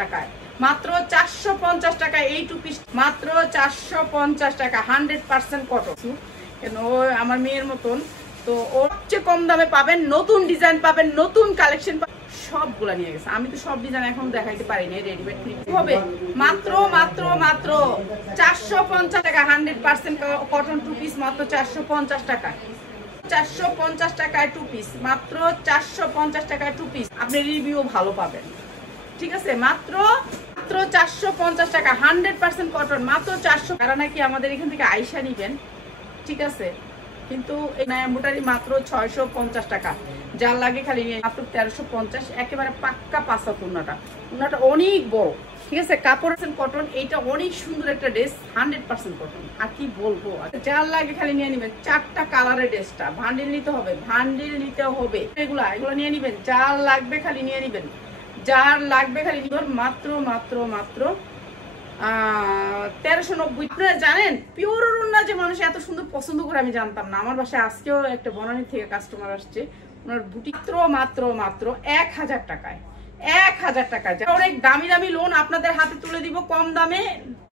টাকায়, মাত্র 450 টাকায় এই টু পিস, মাত্র 450 টাকা, 100% কটন। কেন আমার মেয়ের মতন তো ওর চেয়ে কম দামে পাবেন, নতুন ডিজাইন পাবেন, নতুন কালেকশন পাবেন, সবগুলা নিয়ে গেছে। আমি তো সব ডিজাইন এখন দেখাইতে পারি না, রেডিমেড হবে মাত্র মাত্র মাত্র 450 টাকা, 100% কটন টু পিস, মাত্র 450 টাকা, 450 টাকায় টু পিস, মাত্র 450 টাকায় টু পিস। আপনি রিভিউ ভালো পাবেন, ঠিক আছে? মাত্র মাত্র 450 টাকা, 100% কটন, মাত্র 400। কারণ নাকি আমাদের এখান থেকে আইসা নিবেন, ঠিক আছে? কিন্তু এই এমব্রয়ডারি মাত্র 650 টাকা, যার লাগে খালি মাত্র 1350। একেবারে পাক্কা পাঁচা উন্নাটা, উন্নাটা অনেক বড়, ঠিক আছে? কাপড় কটন, এইটা অনেক সুন্দর একটা ড্রেস, 100% কটন। আর কি বলবো, যার লাগে খালি নিয়ে নিবেন। 4টা কালারের ড্রেসটা ভান্ডিল নিতে হবে, ভান্ডিল নিতে হবে। এগুলো নিয়ে নিবেন, যার লাগবে খালি নিয়ে নিবেন, যার লাগবে খালি নিবেন। মাত্র মাত্র মাত্র 1390। আপনারা জানেন পিওর উন্না যে মানুষ এত সুন্দর পছন্দ করে আমি জানতাম না। আমার বাসায় আজকেও একটা বনানী থেকে কাস্টমার আসছে, ওনার বুটিক মাত্র মাত্র 1000 টাকায়, 1000 টাকায়। অনেক দামি দামি লোন আপনাদের হাতে তুলে দিব কম দামে।